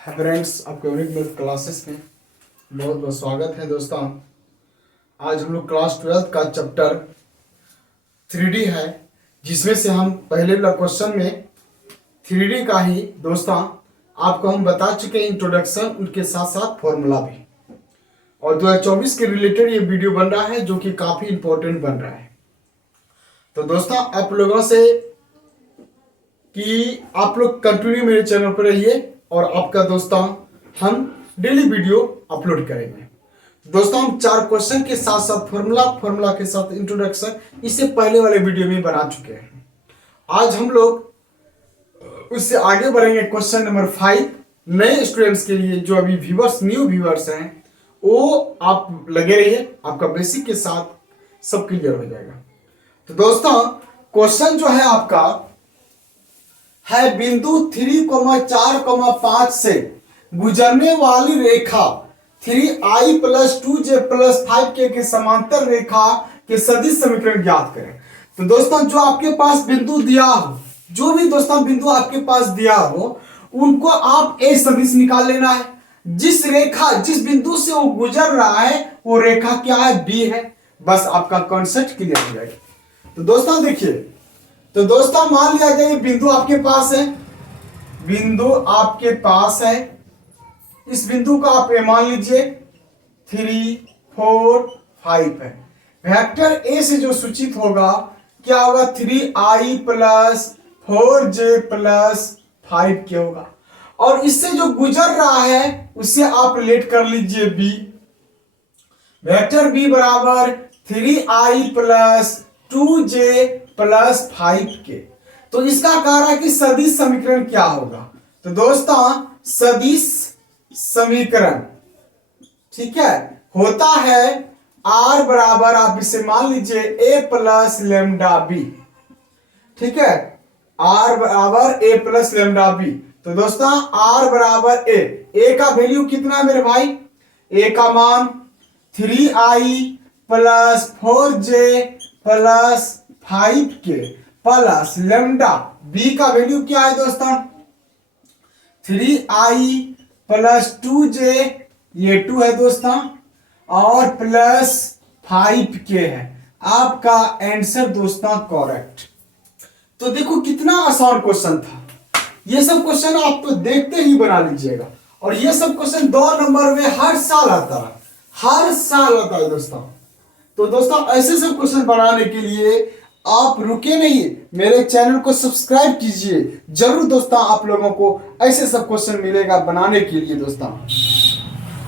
Hi friends, आपके unique math classes में बहुत बहुत स्वागत है दोस्तों। आज हम लोग क्लास 12 का चैप्टर 3D है, जिसमें से हम पहले क्वेश्चन में 3D का ही दोस्तों आपको हम बता चुके हैं इंट्रोडक्शन, उनके साथ साथ फॉर्मूला भी। और 2024 के रिलेटेड ये वीडियो बन रहा है जो कि काफ़ी इंपॉर्टेंट बन रहा है। तो दोस्तों आप लोगों से कि आप लोग कंटिन्यू मेरे चैनल पर रहिए और आपका दोस्तों हम डेली वीडियो अपलोड करेंगे। दोस्तों हम 4 क्वेश्चन के साथ साथ फॉर्मूला के साथ इंट्रोडक्शन इससे पहले वाले वीडियो में बना चुके हैं। आज हम लोग उससे आगे बढ़ेंगे। क्वेश्चन नंबर 5 नए स्टूडेंट्स के लिए, जो अभी न्यू व्यूवर्स हैं, वो आप लगे रहिए, आपका बेसिक के साथ सब क्लियर हो जाएगा। तो दोस्तों क्वेश्चन जो है आपका है, बिंदु 3,4,5 से गुजरने वाली रेखा 3i + 2j + 5k के समांतर रेखा के सदिश समीकरण ज्ञात करें। तो दोस्तों जो आपके पास बिंदु दिया हो, जो भी दोस्तों बिंदु आपके पास दिया हो, उनको आप ए सदिश निकाल लेना है। जिस बिंदु से वो गुजर रहा है वो रेखा क्या है? बी है। बस आपका कॉन्सेप्ट क्लियर हो जाएगा। तो दोस्तों देखिए, तो दोस्तों मान लिया जाए बिंदु आपके पास है, इस बिंदु का आप मान लीजिए 3, 4, 5 है। वेक्टर ए से जो सूचित होगा क्या होगा? 3i + 4j + 5k होगा। और इससे जो गुजर रहा है उससे आप रिलेट कर लीजिए बी। वेक्टर बी बराबर 3i + 2j + 5k। तो इसका कह रहा है कि सदिश समीकरण क्या होगा? तो दोस्तों सदिश समीकरण ठीक है होता है r बराबर, आप इसे मान लीजिए a + λb। ठीक है, r बराबर a + λb। तो दोस्तों r बराबर a का वैल्यू कितना है मेरे भाई? a का मान 3i + 4j + 5k plus lambda. b का वैल्यू क्या है दोस्तों? 3i + 2j, ये 2 है दोस्तों, और प्लस 5k है। आपका आंसर दोस्तों करेक्ट। तो देखो कितना आसान क्वेश्चन था। ये सब क्वेश्चन आप तो देखते ही बना लीजिएगा। और ये सब क्वेश्चन 2 नंबर में हर साल आता है दोस्तों। तो दोस्तों ऐसे सब क्वेश्चन बनाने के लिए आप रुके नहीं, मेरे चैनल को सब्सक्राइब कीजिए जरूर दोस्तों। आप लोगों को ऐसे सब क्वेश्चन मिलेगा बनाने के लिए दोस्तों,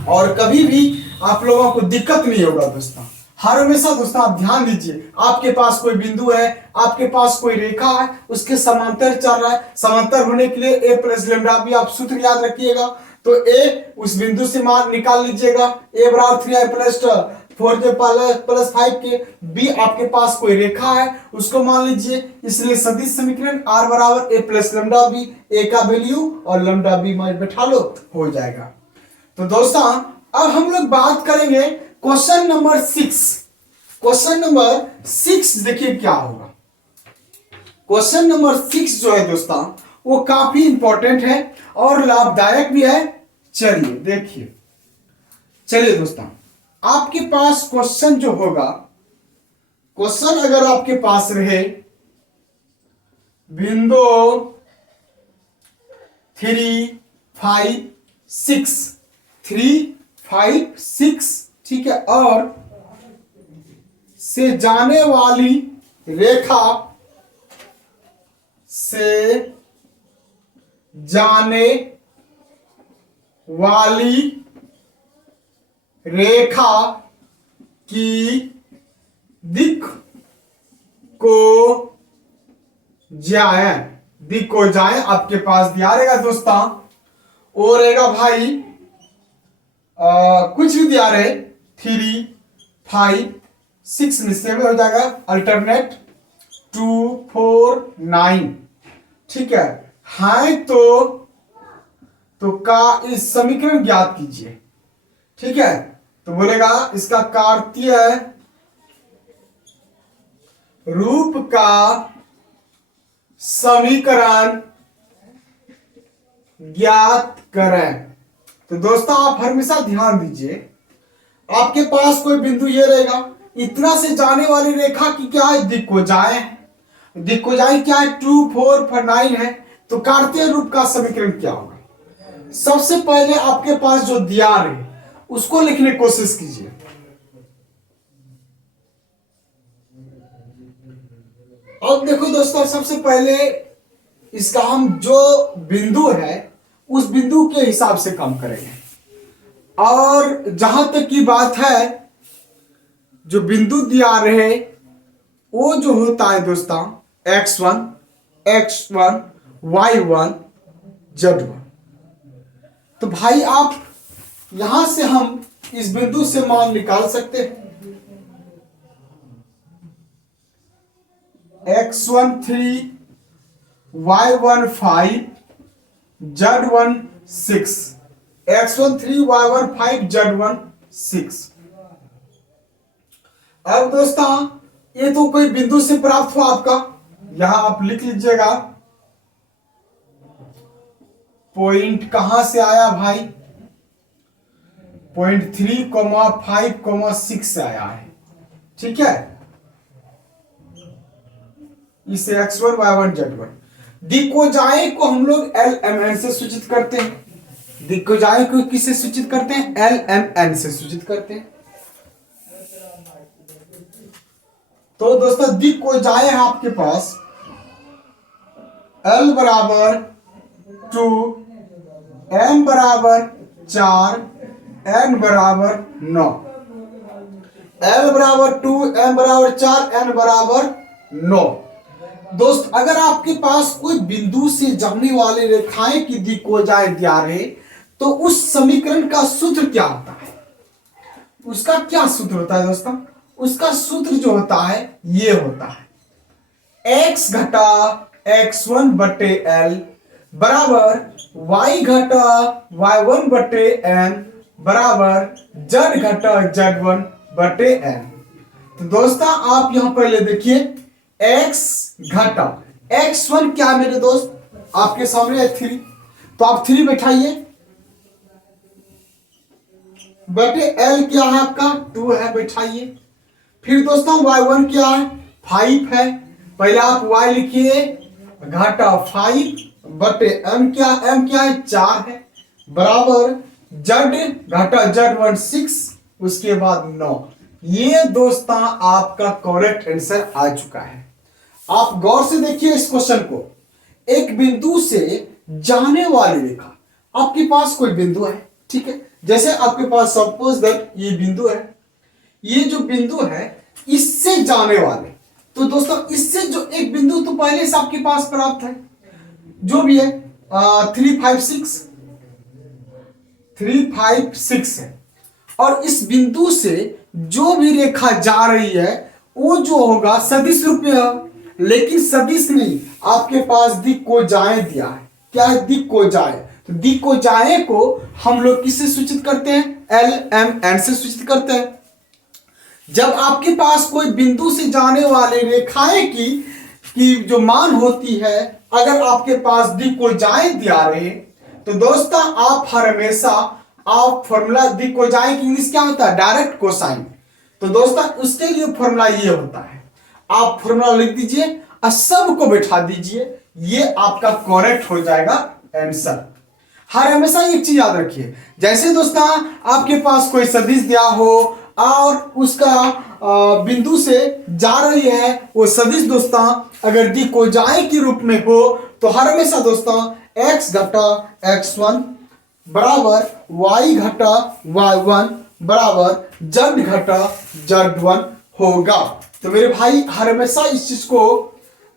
और कभी भी आप लोगों को दिक्कत नहीं होगा दोस्तों। हर हमेशा दोस्तों आप ध्यान दीजिए, आपके पास कोई बिंदु है, आपके पास कोई रेखा है, उसके समांतर चल रहा है। समांतर होने के लिए a + λb आप सूत्र याद रखिएगा। तो a उस बिंदु से मान निकाल लीजिएगा, a बराबर 3i + 4j + 5k। b आपके पास कोई रेखा है, उसको मान लीजिए, इसलिए सदिश समीकरण r बराबर a + λb, a का वैल्यू और λb में बैठा लो, हो जाएगा। तो दोस्तों अब हम लोग बात करेंगे क्वेश्चन नंबर 6। क्वेश्चन नंबर 6 देखिए क्या होगा। क्वेश्चन नंबर 6 जो है दोस्तों वो काफी इंपॉर्टेंट है और लाभदायक भी है। चलिए देखिए, चलिए दोस्तों आपके पास क्वेश्चन जो होगा, क्वेश्चन अगर आपके पास रहे बिंदु 3, 5, 6, 3, 5, 6, ठीक है, और से जाने वाली रेखा की दिक् को जाए आपके पास दिया रहेगा दोस्तों। और रहेगा भाई कुछ भी दिया रहे 3, 5, 6 में से हो जाएगा अल्टरनेट 2, 4, 9। ठीक है, तो का इस समीकरण ज्ञात कीजिए। ठीक है, तो बोलेगा इसका कार्तीय रूप का समीकरण ज्ञात करें। तो दोस्तों आप हमेशा ध्यान दीजिए, आपके पास कोई बिंदु ये रहेगा, इतना से जाने वाली रेखा की क्या है, दिक्कोजाए है। दिक्कोजाए क्या है, 2 4 9 है। तो कार्तीय रूप का समीकरण क्या होगा? सबसे पहले आपके पास जो दिया है उसको लिखने की कोशिश कीजिए। अब देखो दोस्तों, सबसे पहले इसका हम जो बिंदु है उस बिंदु के हिसाब से काम करेंगे। और जहां तक की बात है, जो बिंदु दिया रहे वो जो होता है दोस्तों x1 x1 y1 z1। तो भाई आप यहां से हम इस बिंदु से मान निकाल सकते हैं। x1 3 y1 5 z1 6, x1 3 y1 5 z1 6। अब दोस्तों ये तो कोई बिंदु से प्राप्त हुआ आपका, यहां आप लिख लीजिएगा। पॉइंट कहां से आया भाई, पॉइंट 3, 5, 6 से आया है, ठीक है। इसे x1 y1 z1। दिक्कोजाए को हम लोग LMN से सूचित करते हैं। दिक्कोजाए को किससे सूचित करते हैं, LMN से सूचित करते हैं। तो दोस्तों दिक्कोजाए है आपके पास L बराबर 2, M बराबर 4, N बराबर 9। L बराबर 2, M बराबर 4, N बराबर 9। दोस्त अगर आपके पास कोई बिंदु से जाने वाले रेखाएं की दिक्कोजाए दिया रहे तो उस समीकरण का सूत्र क्या होता है, उसका क्या सूत्र होता है दोस्तों? उसका सूत्र जो होता है ये होता है x घटा x1 बटे L बराबर y घटा y1 बटे n बराबर z घटा z1 बटे n। तो दोस्तों आप यहां पहले देखिए, x घटा x1 क्या है मेरे दोस्त, आपके सामने है 3, तो आप 3 बैठाइए, बटे L क्या है आपका 2 है, बैठाइए। फिर दोस्तों y1 क्या है 5 है, पहले आप y लिखिए घटा 5 बटे m क्या है 4 है, बराबर z घटा z1 6, उसके बाद 9। ये दोस्तों आपका करेक्ट आंसर आ चुका है। आप गौर से देखिए इस क्वेश्चन को, एक बिंदु से जाने वाली रेखा, आपके पास कोई बिंदु है, ठीक है। जैसे आपके पास सपोज दैट ये बिंदु है, ये जो बिंदु है इससे जाने वाले, तो दोस्तों इससे जो एक बिंदु तो पहले से आपके पास प्राप्त है, जो भी है 3 5 6 है। और इस बिंदु से जो भी रेखा जा रही है वो जो होगा सदिश रूप में है, लेकिन सदिश नहीं, आपके पास दिक्कोजाए दिया है। क्या है, दिक्कोजाए। तो दिक्कोजाए को हम लोग किससे सूचित करते हैं, LMN से सूचित करते हैं। जब आपके पास कोई बिंदु से जाने वाले रेखाएं की जो मान होती है, अगर आपके पास दिक्कोजाए दिया रहे तो दोस्तों आप हमेशा आप फॉर्मूला, दिक्कोजाए की इंग्लिश क्या होता है, डायरेक्ट कोसाइन। तो दोस्तों उसके लिए फॉर्मूला ये होता है, आप फॉर्मूला लिख दीजिए और सबको बैठा दीजिए, ये आपका करेक्ट हो जाएगा आंसर। हर हमेशा एक चीज याद रखिए, जैसे दोस्तों आपके पास कोई सदिश दिया हो और उसका बिंदु से जा रही है वो सदिश दोस्तों अगर दिक्कोजाए के रूप में हो तो हर हमेशा दोस्तों x घटा x1 बराबर y घटा y1 बराबर z घटा z1 होगा। तो मेरे भाई हर हमेशा इस चीज को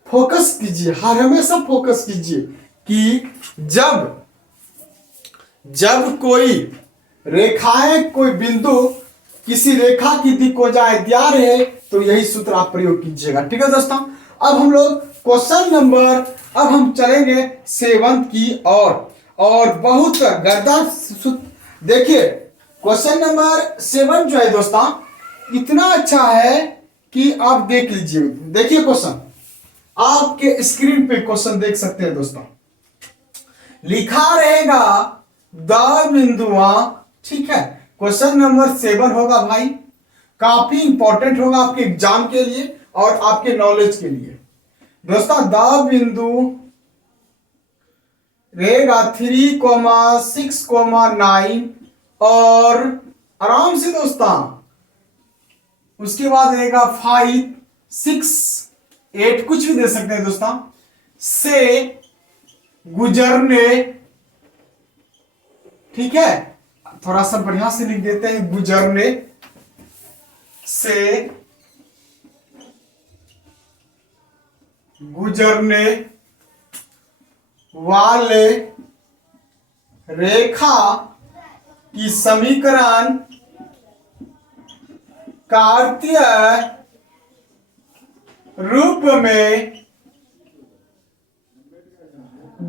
फोकस कीजिए, हर हमेशा फोकस कीजिए कि जब कोई रेखाएं, कोई बिंदु किसी रेखा की दिक्कोजाए दिया रहे तो यही सूत्र आप प्रयोग कीजिएगा, ठीक है दोस्तों। अब हम लोग क्वेश्चन नंबर, अब हम चलेंगे 7 की और बहुत गर्दा देखिए क्वेश्चन नंबर 7 जो है दोस्तों इतना अच्छा है कि आप देख लीजिए। देखिए क्वेश्चन, आपके स्क्रीन पे क्वेश्चन देख सकते हैं दोस्तों। लिखा रहेगा द बिंदुआ, ठीक है। क्वेश्चन नंबर 7 होगा भाई, काफी इंपॉर्टेंट होगा आपके एग्जाम के लिए और आपके नॉलेज के लिए। दोस्तों द बिंदु रहेगा 3,6,9 और आराम से दोस्तों उसके बाद रहेगा 5, 6, 8 कुछ भी दे सकते हैं दोस्तों, से गुजरने, ठीक है। थोड़ा सा बढ़िया से लिख देते हैं, गुजरने से, गुजरने वाले रेखा की समीकरण कार्तीय रूप में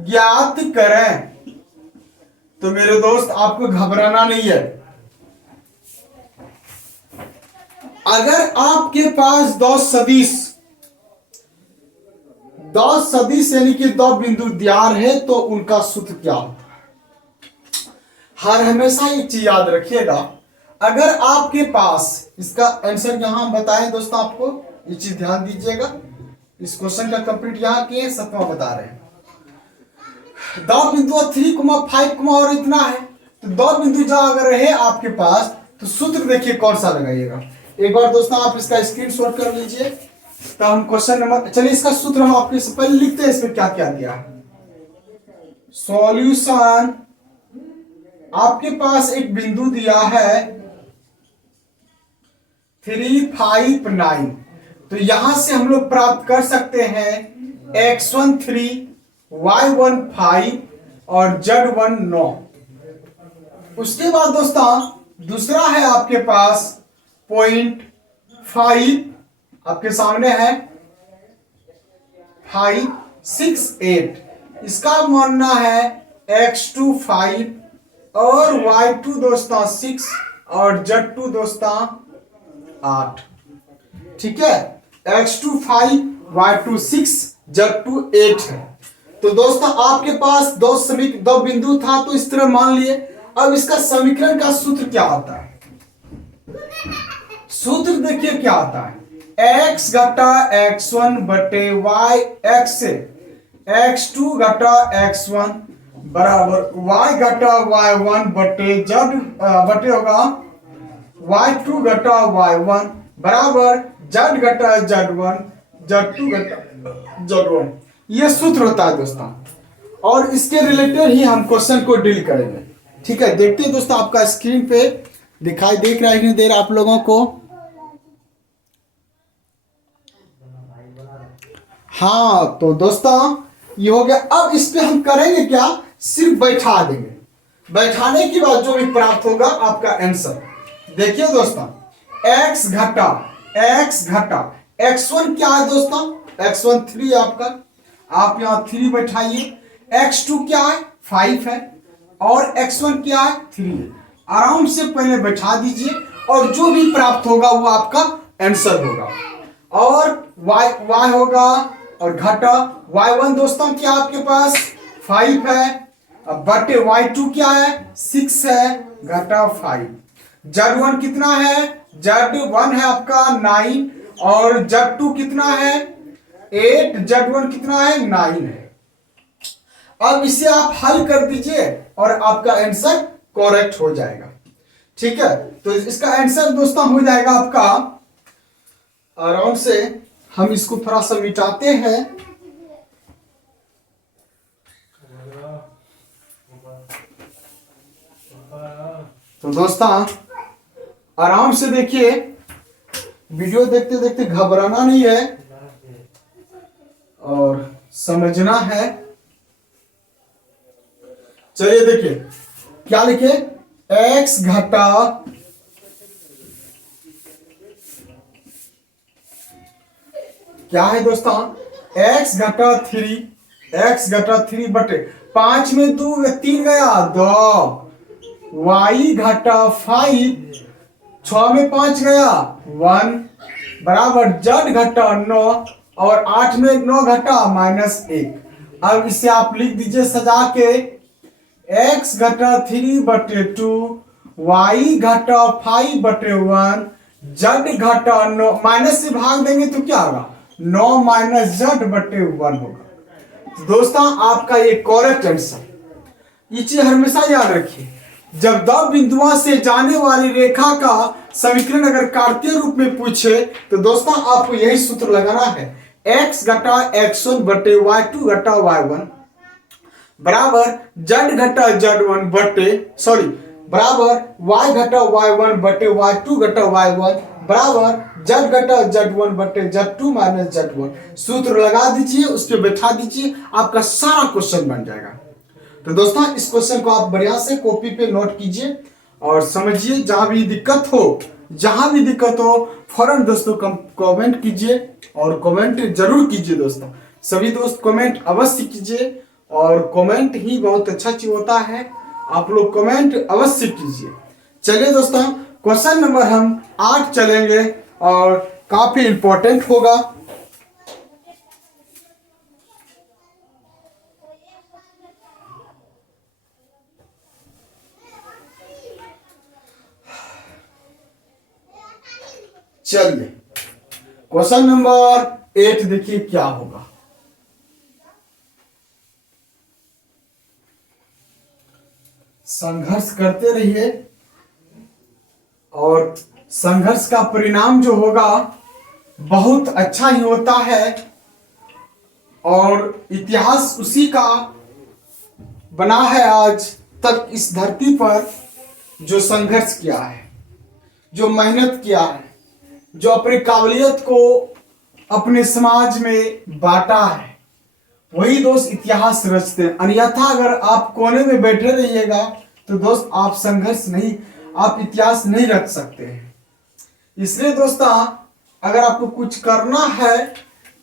ज्ञात करें। तो मेरे दोस्त आपको घबराना नहीं है। अगर आपके पास दो सदिश यानी कि दो बिंदु दियार है तो उनका सूत्र क्या होता है। हर हमेशा एक चीज याद रखिएगा, अगर आपके पास इसका आंसर यहां हम बताएं दोस्तों, आपको ये चीज ध्यान दीजिएगा। इस क्वेश्चन का कंप्लीट यहां किए, 7वां बता रहे हैं। दो बिंदु 3,5 और इतना है, तो दो बिंदु जहां अगर रहे आपके पास तो सूत्र देखिए कौन सा लगाइएगा। एक बार दोस्तों आप इसका स्क्रीनशॉट कर लीजिए, तो हम क्वेश्चन नंबर, चलिए इसका सूत्र हम आपके से पहले लिखते हैं, इसमें क्या क्या दिया है। सॉल्यूशन, आपके पास एक बिंदु दिया है 3, 5, 9, तो यहां से हम लोग प्राप्त कर सकते हैं x1 3, y1 5 और z1 9। उसके बाद दोस्तों दूसरा है आपके पास 0.5, आपके सामने है 5, 6, 8। इसका मानना है x2 5 और y2 दोस्तों 6 और z2 दोस्तों 8, ठीक है। x2 5, y2 6, z2 8 है। तो दोस्तों आपके पास दो बिंदु था, तो इस तरह मान लिए। अब इसका समीकरण का सूत्र क्या आता है, सूत्र देखिए क्या आता है, x घटा x1 बटे y, x से x2 घटा x1 बराबर y घटा y1 बटे z बटे होगा y2 घटा y1 बराबर z घटा z1 z2 घटा z1। ये सूत्र होता है दोस्तों, और इसके रिलेटेड ही हम क्वेश्चन को डील करेंगे, ठीक है। देखते हैं दोस्तों, आपका स्क्रीन पे दिख रहा है नहीं दे रहा आप लोगों को। हाँ तो दोस्तों ये हो गया। अब इस पे हम करेंगे क्या, सिर्फ बैठा देंगे। बैठाने के बाद जो भी प्राप्त होगा आपका आंसर, देखिए दोस्तों x घटा x1 क्या है दोस्तों, x1 3 आपका, आप यहां 3 बैठाइए। x2 क्या है 5 है और x1 क्या है 3 है। आराम से पहले बैठा दीजिए और जो भी प्राप्त होगा वो आपका आंसर होगा। और y होगा और घटा y1 दोस्तों क्या आपके पास 5 है, बटे y2 क्या है 6 है, घटा 5। z1 कितना है, z1 है आपका 9 और z2 कितना है 8, z1 कितना है 9 है। अब इसे आप हल कर दीजिए और आपका आंसर करेक्ट हो जाएगा, ठीक है। तो इसका आंसर दोस्तों हो जाएगा आपका, आराम से हम इसको थोड़ा सा मिटाते हैं। तो दोस्तों आराम से देखिए, वीडियो देखते देखते घबराना नहीं है और समझना है। चलिए देखिए क्या लिखे, x घटा क्या है दोस्तों, x घटा 3 बटे 5 में 2 3 गया 2, y घटा 5 6 में 5 गया 1 बराबर z घटा 9 और 8 में 9 घटा -1। अब इसे आप लिख दीजिए सजा के x घटा 3/2, y घटा 5/1, z घटा 9, माइनस से भाग देंगे तो क्या होगा 9 माइनस z/1 होगा। तो दोस्तों आपका ये करेक्ट आंसर। ये चीज हमेशा याद रखिए, जब दो बिंदुओं से जाने वाली रेखा का समीकरण अगर कार्तीय रूप में पूछे तो दोस्तों आपको यही सूत्र लगाना है, x घटा x1 बटे y2 घटा y1 बराबर z घटा z1 बटे बराबर y घटा y1 बटे y2 घटा y1 बराबर z घटा z1 बटे z2 माइनस z1। सूत्र लगा दीजिए, उस पर बैठा दीजिए, आपका सारा क्वेश्चन बन जाएगा। तो दोस्तों इस क्वेश्चन को आप बढ़िया से कॉपी पे नोट कीजिए और समझिए। जहां भी दिक्कत हो फौरन दोस्तों कमेंट कीजिए और कमेंट जरूर कीजिए दोस्तों। सभी दोस्त कमेंट अवश्य कीजिए और कमेंट ही बहुत अच्छा चीज होता है, आप लोग कमेंट अवश्य कीजिए। चलिए दोस्तों क्वेश्चन नंबर हम 8 चलेंगे और काफी इंपॉर्टेंट होगा। चलिए क्वेश्चन नंबर 8 देखिए क्या होगा। संघर्ष करते रहिए और संघर्ष का परिणाम जो होगा बहुत अच्छा ही होता है और इतिहास उसी का बना है आज तक इस धरती पर, जो संघर्ष किया है, जो मेहनत किया है, जो अपनी काबिलियत को अपने समाज में बांटा है, वही दोस्त इतिहास रचते हैं। अन्यथा अगर आप कोने में बैठे रहिएगा तो दोस्त आप आप इतिहास नहीं रच सकते हैं। इसलिए दोस्तों अगर आपको कुछ करना है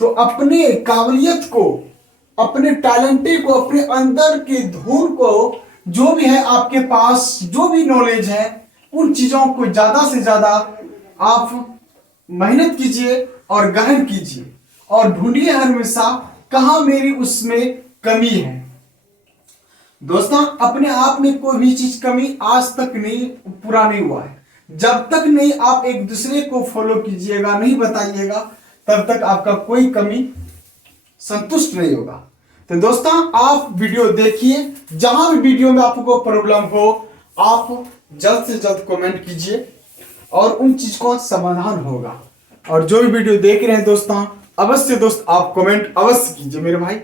तो अपने काबिलियत को, अपने टैलेंट को, अपने अंदर की धुन को, जो भी है आपके पास, जो भी नॉलेज है, उन चीजों को ज्यादा से ज्यादा आप मेहनत कीजिए और गहन कीजिए और ढूंढिए हमेशा कहां मेरी उसमें कमी है। दोस्तों अपने आप में कोई भी चीज कमी आज तक पूरा नहीं हुआ है। जब तक नहीं आप एक दूसरे को फॉलो कीजिएगा, नहीं बताइएगा, तब तक आपका कोई कमी संतुष्ट नहीं होगा। तो दोस्तों आप वीडियो देखिए, जहां भी वीडियो में आपको प्रॉब्लम हो आप जल्द से जल्द कमेंट कीजिए और उन चीज को समाधान होगा। और जो भी वीडियो देख रहे हैं दोस्तों अवश्य दोस्त आप कमेंट अवश्य कीजिए, मेरे भाई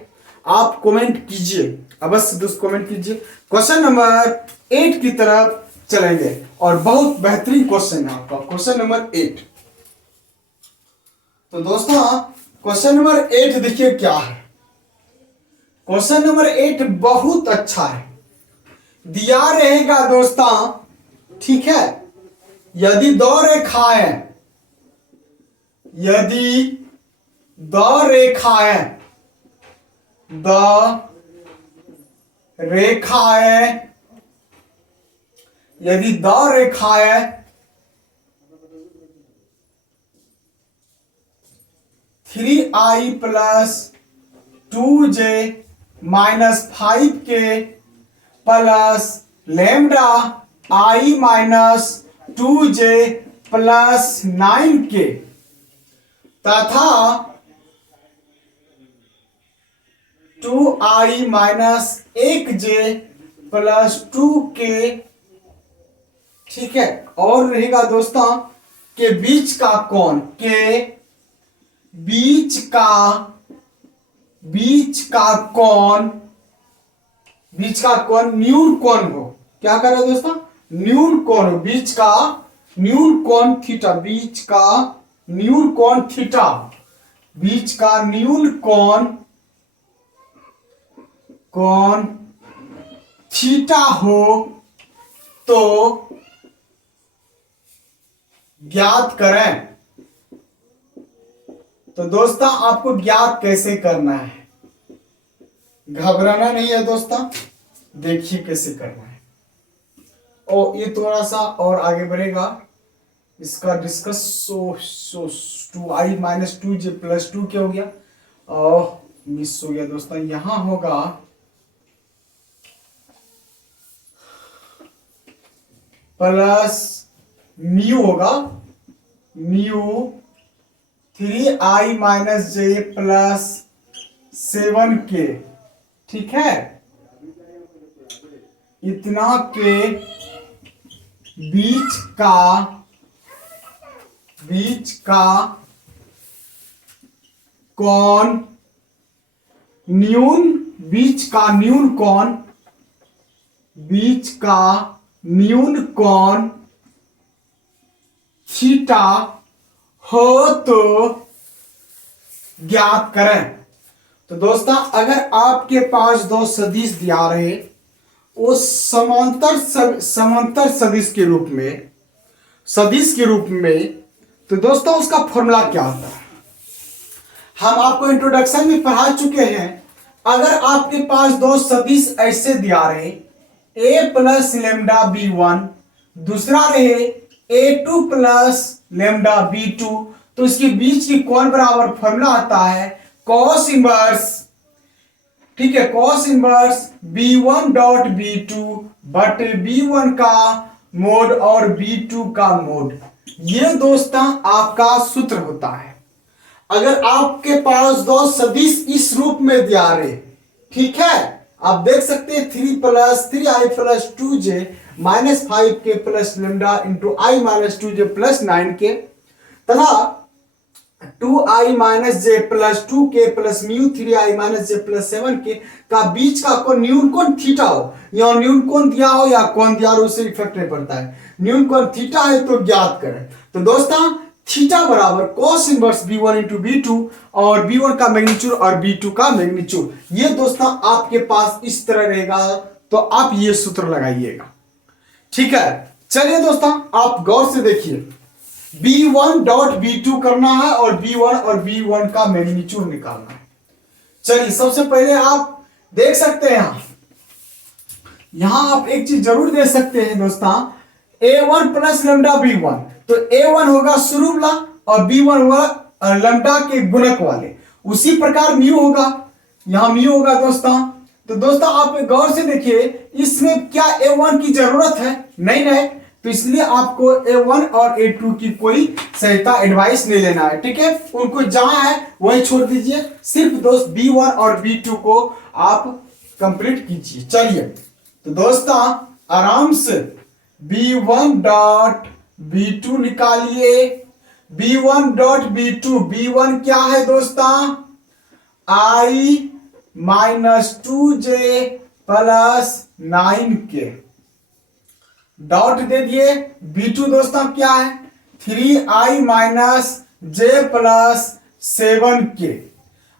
आप कमेंट कीजिए, अवश्य दोस्त कमेंट कीजिए। क्वेश्चन नंबर 8 की तरफ चलेंगे और बहुत बेहतरीन क्वेश्चन है आपका क्वेश्चन नंबर 8। तो दोस्तों क्वेश्चन नंबर 8 देखिए क्या है। क्वेश्चन नंबर 8 बहुत अच्छा है, दिया रहेगा दोस्तों, ठीक है। यदि दो रेखाएं यदि दो रेखाएं 3i plus 2j minus 5k plus lambda i minus 2j plus 9k तथा 2i minus 1j plus 2k, ठीक है। और रहेगा दोस्तों के बीच का कोण, के बीच का कोण न्यून कोण हो। क्या कर रहे हो दोस्तों, न्यून कोण हो, बीच का न्यून कोण थीटा, बीच का न्यून कोण थीटा, बीच का न्यून कोण थीटा हो तो ज्ञात करें। तो दोस्तों आपको ज्ञात कैसे करना है, घबराना नहीं है दोस्तों, देखिए कैसे करना है। और ये थोड़ा सा और आगे बढ़ेगा इसका discuss. 2i minus 2j plus 2 क्या हो गया, मिस हो गया दोस्तों। यहां होगा प्लस म्यू होगा, mu 3i minus j plus 7k, ठीक है। इतना के बीच का कौन न्यून, बीच का न्यून कौन थीटा हो तो ज्ञात करें। तो दोस्तों अगर आपके पास दो सदिश दिया रहे, वो समांतर सदिश के रूप में, तो दोस्तों उसका फॉर्मूला क्या होता है, हम आपको इंट्रोडक्शन में पढ़ा चुके हैं। अगर आपके पास दो सदिश ऐसे दिया रहे, a प्लस लेमडा b1, दूसरा रहे a2 प्लस लेमडा b2, तो इसके बीच की कौन बराबर फॉर्मूला आता है कॉस इनवर्स, ठीक है, cos inverse b1 dot b2 but b1 का मोड और b2 का मोड। ये दोस्तों आपका सूत्र होता है। अगर आपके पास दो सदिश इस रूप में दिया रहे, ठीक है, आप देख सकते हैं 3 plus 3i plus 2j minus 5k plus lambda into i minus 2j plus 9k तथा 2i minus j plus 2k plus mu 3i minus j plus 7k का बीच का कोण न्यून कोण थीटा हो, या न्यून कोण दिया हो या कोण दिया हो उससे इफेक्ट नहीं पड़ता है, न्यून कोण थीटा है तो ज्ञात करें। तो दोस्तों थीटा बराबर cos inverse b1 into b2 और b1 का मैग्नीट्यूड और b2 का मैग्नीट्यूड, ये दोस्तों आपके पास इस तरह रहेगा, तो आप ये सूत्र लगाइएगा, ठीक है। चलिए दोस्तों आप गौर से देखिए, b1 डॉट b2 करना है और b1 का मैग्नीट्यूड निकालना है। चलिए सबसे पहले आप देख सकते हैं यहां आप एक चीज जरूर देख सकते हैं दोस्तों, a1 प्लस लेमडा b1, तो a1 होगा शुरू वाला और b1 होगा लैम्डा के गुणक वाले, उसी प्रकार म्यू होगा, यहां म्यू होगा दोस्तों। तो दोस्तों आप गौर से देखिए, इसमें क्या a1 की जरूरत है, नहीं, तो इसलिए आपको a1 और a2 की कोई सहायता एडवाइस नहीं लेना है, ठीक है, उनको जहां है वही छोड़ दीजिए, सिर्फ दोस्त b1 और b2 को आप कंप्लीट कीजिए। चलिए तो दोस्तों आराम से b1 डॉट b2 निकालिए, b1 डॉट b2, b1 क्या है दोस्तों i minus 2j plus 9k, dot दे दिए, b2 दोस्तों क्या है 3i minus j plus 7k।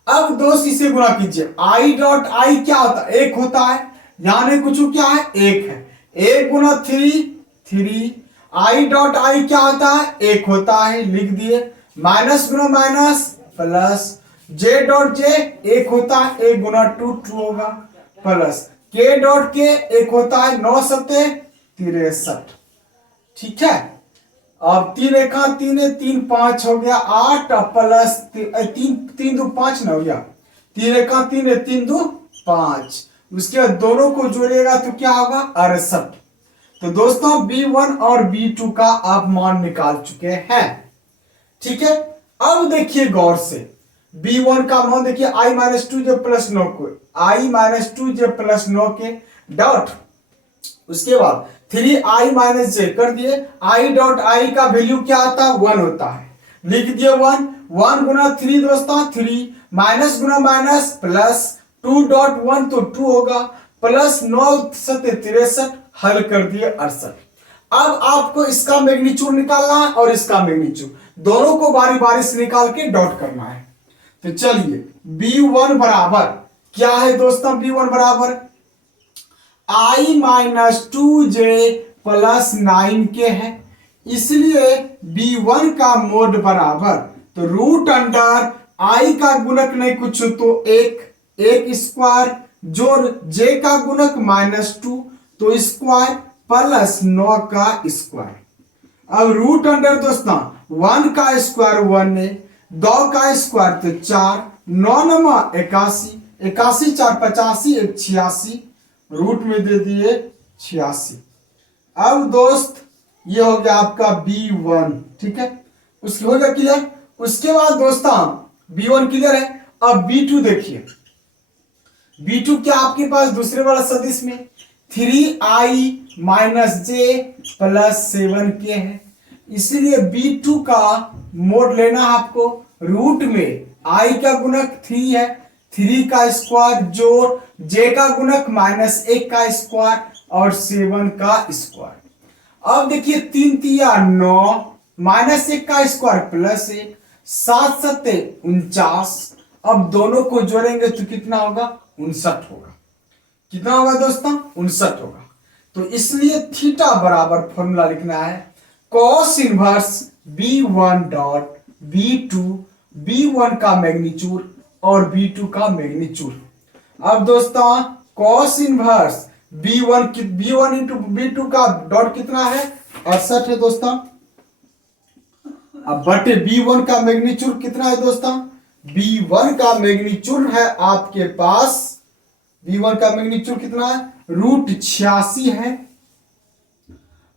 अब दोस्त इसे गुणा कीजिए, i डॉट i क्या होता है, एक होता है, यानी कुछ क्या है, एक है, एक गुना 3 i डॉट i क्या होता है, एक होता है, लिख दिए, माइनस गुना minus plus, j dot j एक होता है, एक गुना 2 होगा, प्लस k डॉट k एक होता है, 9 सत्ते 63, ठीक है। अब 3 रेखा 3 5 हो गया 8 प्लस 3 2 5 ना हो गया, 3 रेखा 3 2 5, उसके बाद दोनों को जोड़ेगा तो क्या होगा 68। तो दोस्तों b1 और b2 का आप मान निकाल चुके हैं, ठीक है। अब देखिए गौर से, b1 का मान देखिए i माइनस 2j प्लस 9 को, i माइनस 2j प्लस 9 के डॉट, उसके बाद 3i माइनस j कर दिए, i डॉट i का वैल्यू क्या आता है 1 होता है, लिख दिए 1 गुना 3 दोस्तों 3 माइनस गुना माइनस प्लस 2 डॉट 1 तो 2 होगा, प्लस 9 सत्ते 63, हल कर दिए 68। अब आपको इसका मैग्नीट्यूड निकालना है और इसका मैग्नीट्यूड, दोनों को बारी बारी से निकाल के डॉट करना है। तो चलिए b1 बराबर क्या है दोस्तों, b1 बराबर i minus 2j plus 9k है, इसलिए b1 का मोड बराबर, तो रूट अंडर i का गुणक नहीं कुछ तो एक स्क्वायर जोड़ j का गुणक -2 तो स्क्वायर प्लस 9 का स्क्वायर। अब रूट अंडर दोस्तों 1 का स्क्वायर 1 है, 2 का स्क्वायर तो 4, 9 नमा 81, 81 4 85 1 86, रूट में दे दिए 86। अब दोस्त ये हो गया आपका B1, ठीक है, उसकी हो गया क्लियर। उसके बाद दोस्तों B1 क्लियर है। अब B2 देखिए, B2 क्या आपके पास दूसरे वाला सदिश में 3i-j+7k है, इसीलिए B2 का मोड लेना है आपको। रूट में i का गुणक 3 है, 3 का स्क्वायर जोड़ j का गुणक -1 का स्क्वायर और 7 का स्क्वायर। अब देखिए 3 तिया 9, -1 का स्क्वायर +1, 7 सत्ते 49। अब दोनों को जोड़ेंगे तो कितना होगा? 59 होगा। कितना होगा दोस्तों? 59 होगा। तो इसलिए थीटा बराबर फॉर्मूला लिखना है cos inverse B1 dot B2, B1 का मैग्नीट्यूड और B2 का मैग्नीट्यूड। अब दोस्तों cos inverse B1 into B2 का डॉट कितना है? 68 है दोस्तों। अब बटे B1 का मैग्नीट्यूड कितना है दोस्तों? B1 का मैग्नीट्यूड है आपके पास, B1 का मैग्नीट्यूड कितना है? √86 है।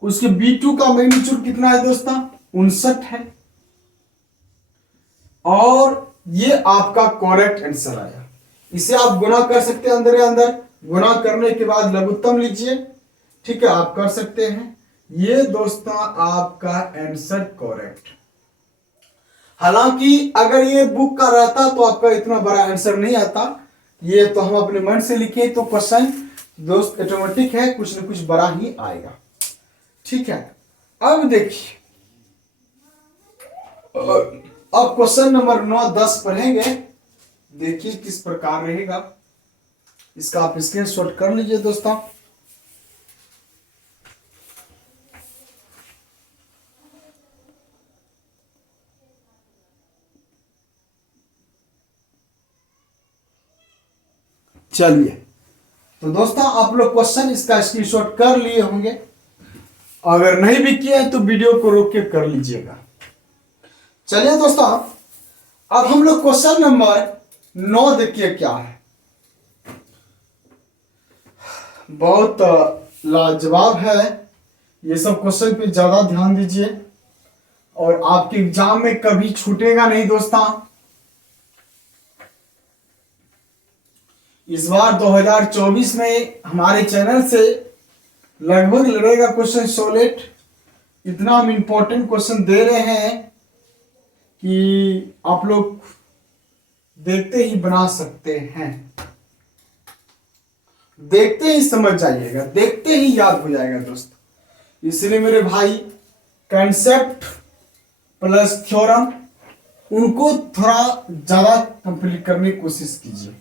उसके B2 का मैग्नीट्यूड कितना है दोस्तों? 59 है। और ये आपका करेक्ट आंसर आया। इसे आप गुना कर सकते हैं, अंदर अंदर गुना करने के बाद लघुत्तम लीजिए, ठीक है, आप कर सकते हैं। ये दोस्तों आपका आंसर करेक्ट। हालांकि अगर ये बुक का रहता तो आपका इतना बड़ा आंसर नहीं आता। ये तो हम अपने मन से लिखे तो क्वेश्चन दोस्त ऑटोमेटिक है, कुछ न कुछ बड़ा ही आएगा, ठीक है। अब देखिए, अब क्वेश्चन नंबर 9 10 पढ़ेंगे। देखिए किस प्रकार रहेगा, इसका आप स्क्रीनशॉट कर लीजिए दोस्तों। चलिए, तो दोस्तों आप लोग क्वेश्चन इसका स्क्रीनशॉट कर लिए होंगे, अगर नहीं भी किए तो वीडियो को रोक के कर लीजिएगा। चलिए दोस्तों, अब हम लोग क्वेश्चन नंबर 9 देखिए क्या है। बहुत लाजवाब है, ये सब क्वेश्चन पे ज्यादा ध्यान दीजिए और आपके एग्जाम में कभी छूटेगा नहीं दोस्तों। इस बार 2024 में हमारे चैनल से लगभग लड़ेगा क्वेश्चन सोलेट। इतना हम इंपॉर्टेंट क्वेश्चन दे रहे हैं कि आप लोग देखते ही बना सकते हैं, देखते ही समझ जाइएगा, देखते ही याद हो जाएगा दोस्तों। इसलिए मेरे भाई कंसेप्ट प्लस थ्योरम उनको थोड़ा ज्यादा कंप्लीट करने की कोशिश कीजिए।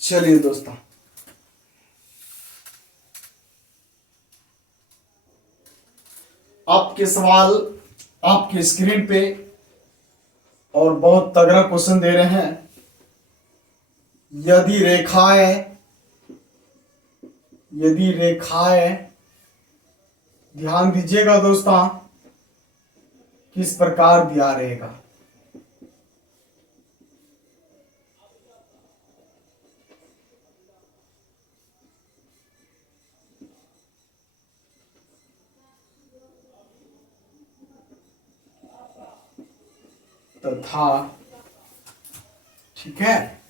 चलिए दोस्तों, आपके सवाल आपके स्क्रीन पे और बहुत तगड़ा क्वेश्चन दे रहे हैं। यदि रेखाएं ध्यान दीजिएगा दोस्तों, किस प्रकार दिया रहेगा। तथा, ठीक है,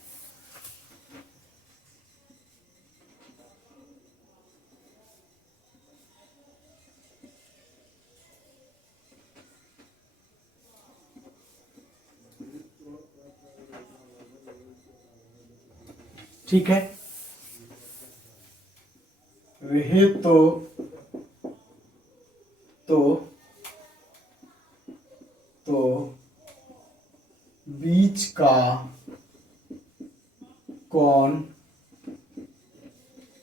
ठीक है। रहे तो बीच का कोण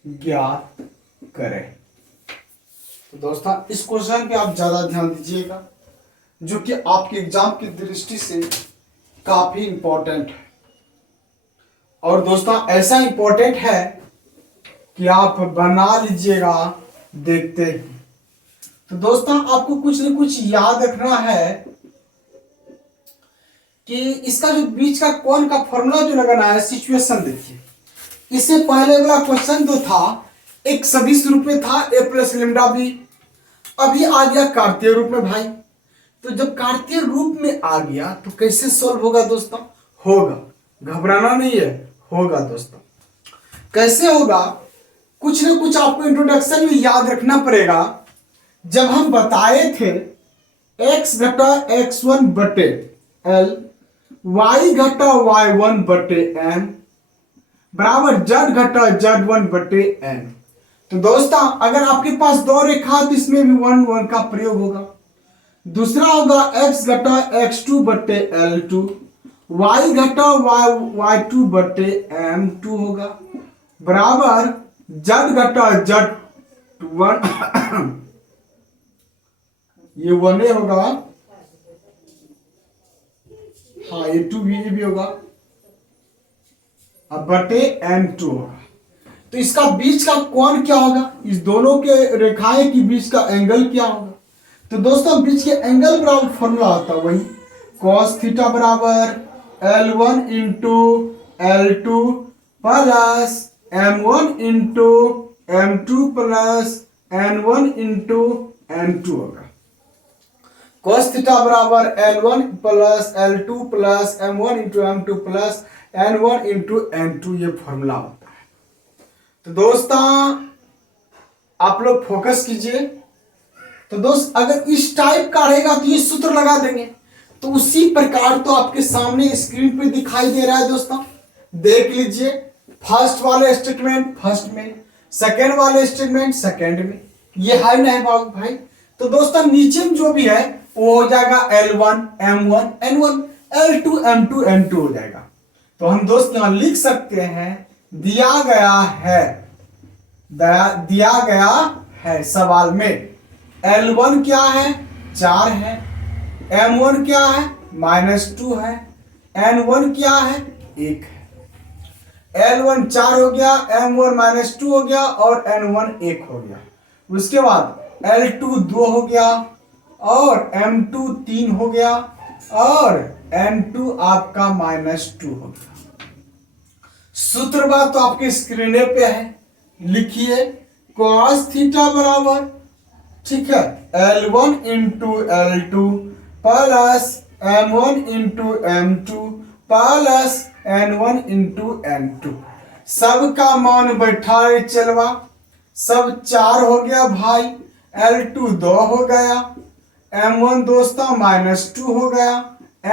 ज्ञात करें। तो दोस्तों इस क्वेश्चन पे आप ज्यादा ध्यान दीजिएगा, जो कि आपके एग्जाम की दृष्टि से काफी इंपॉर्टेंट है। और दोस्तों ऐसा इंपॉर्टेंट है कि आप बना लीजिएगा देखते ही। तो दोस्तों आपको कुछ न कुछ याद रखना है कि इसका जो बीच का कोण का फॉर्मूला जो लगाना है, सिचुएशन देखिए। इससे पहले वाला क्वेश्चन जो था एक सदिश रूप में था a प्लस लैम्डा बी, अभी आ गया कार्तीय रूप में भाई। तो जब कार्तीय रूप में आ गया तो कैसे सॉल्व होगा दोस्तों? होगा, घबराना नहीं है, होगा दोस्तों। कैसे होगा? कुछ ना कुछ आपको इंट्रोडक्शन में याद रखना पड़ेगा। जब हम बताए थे x घटा x1 बटे l, y घटा y1 बटे m बराबर z घटा z1 बटे n। तो दोस्तों अगर आपके पास दो रेखा तो इसमें भी 1 1 का प्रयोग होगा। दूसरा होगा x घटा x2 बटे l2, y घटा y2 बटे m2 होगा बराबर z घटा z1 ये 1a होगा, हाँ ये 2b भी होगा, अब बटे m2 होगा। तो इसका बीच का कोण क्या होगा? इस दोनों के रेखाएं के बीच का एंगल क्या होगा? तो दोस्तों बीच के एंगल बराबर फॉर्मूला आता है वही cos थीटा बराबर L1 into L2 plus M1 into M2 plus N1 into N2 होगा। cos थीटा बराबर L1 plus L2 plus M1 into M2 plus N1 into N2, ये फॉर्मूला होता है। तो दोस्तों आप लोग फोकस कीजिए। तो दोस्त अगर इस टाइप का रहेगा तो ये सूत्र लगा देंगे। तो उसी प्रकार तो आपके सामने स्क्रीन पे दिखाई दे रहा है दोस्तों, देख लीजिए। फर्स्ट वाले स्टेटमेंट फर्स्ट में, सेकेंड वाले स्टेटमेंट सेकेंड में, ये है ना है भाई। तो दोस्तों नीचे में जो भी है वो हो जाएगा L1 M1 N1, L2 M2 N2 हो जाएगा। तो हम दोस्त यहां लिख सकते हैं दिया गया है सवाल में L1 क्या है? 4 है। M1 क्या है? -2 है। N1 क्या है? 1 है। L1 4 हो गया, M1 -2 हो गया और N1 1 हो गया। उसके बाद L2 2 हो गया और M2 3 हो गया और N2 आपका -2 हो गया। सूत्र बात तो आपके स्क्रीन पे है, लिखिए cos थीटा बराबर, ठीक है, L1 into L2 plus M1 into M2 plus N1 into N2। सबका मान बैठाए चलवा, सब 4 हो गया भाई, L2 2 हो गया, M1 दोस्तों -2 हो गया,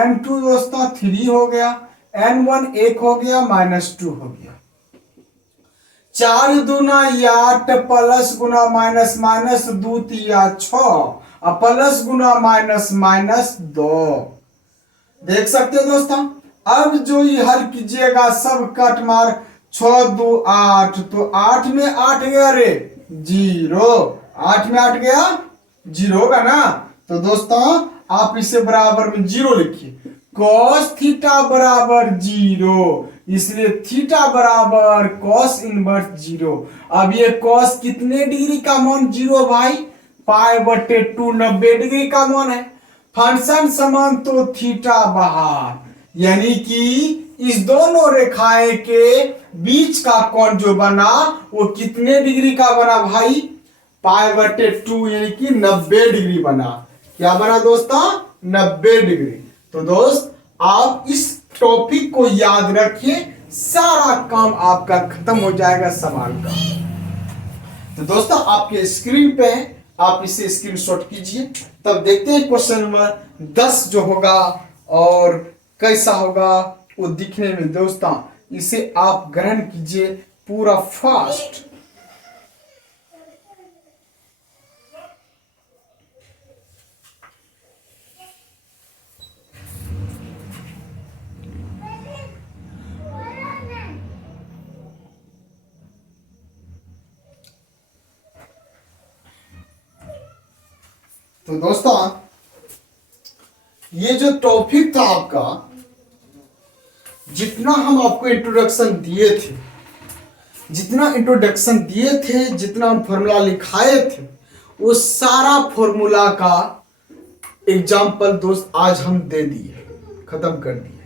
M2 दोस्तों 3 हो गया, N1 1 हो गया, -2 हो गया। 4 दूना 8 प्लस गुना माइनस माइनस 2 तिया 6 और प्लस गुना माइनस माइनस 2। देख सकते हो दोस्तों। अब जो ये हल कीजिएगा सब कट मार, 6 2 8, तो 8 में 8 गया रे 0, 8 में 8 गया 0 होगा ना। तो दोस्तों आप इसे बराबर में 0 लिखिए। cos थीटा बराबर 0, इसलिए थीटा बराबर cos इनवर्स 0। अब ये cos कितने डिग्री का मान 0 भाई? π/2 90 डिग्री का मान है। फंक्शन समान तो थीटा बाहर, यानी कि इस दोनों रेखाएं के बीच का कोण जो बना वो कितने डिग्री का बना भाई? π/2 यानी कि 90 डिग्री बना। क्या बना दोस्तों? 90 डिग्री। तो दोस्त आप इस टॉपिक को याद रखिए, सारा काम आपका खत्म हो जाएगा सवाल का। तो दोस्तों आपके स्क्रीन पे है, आप इसे स्क्रीनशॉट कीजिए। तब देखते हैं क्वेश्चन नंबर 10 जो होगा और कैसा होगा वो दिखने में। दोस्तों इसे आप ग्रहण कीजिए पूरा फास्ट। तो दोस्तों ये जो टॉपिक था आपका, जितना हम आपको इंट्रोडक्शन दिए थे, जितना हम फॉर्मूला लिखाए थे, वो सारा फॉर्मूला का एग्जाम्पल दोस्त आज हम दे दिए, खत्म कर दिए।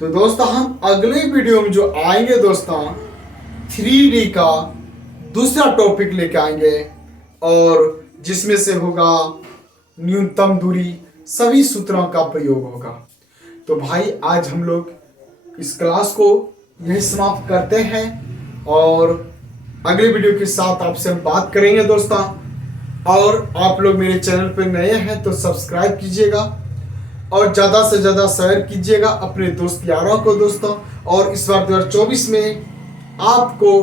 तो दोस्तों हम अगले वीडियो में जो आएंगे दोस्तों 3D का दूसरा टॉपिक लेके आएंगे, और जिसमें से होगा न्यूनतम दूरी, सभी सूत्रों का प्रयोग होगा। तो भाई आज हम लोग इस क्लास को यही समाप्त करते हैं, और अगले वीडियो के साथ आपसे हम बात करेंगे दोस्तों। और आप लोग मेरे चैनल पर नए हैं तो सब्सक्राइब कीजिएगा, और ज़्यादा से ज़्यादा शेयर कीजिएगा अपने दोस्त यारों को दोस्तों। और इस बार 2024 में आपको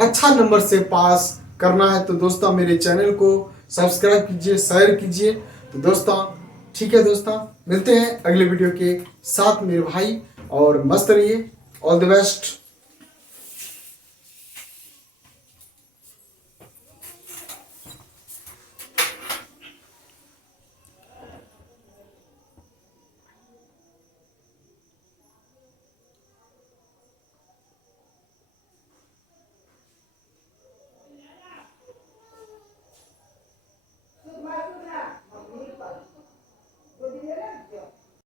अच्छा नंबर से पास करना है, तो दोस्तों मेरे चैनल को सब्सक्राइब कीजिए, शेयर कीजिए। तो दोस्तों ठीक है दोस्तों, मिलते हैं अगले वीडियो के साथ मेरे भाई, और मस्त रहिए। All the best.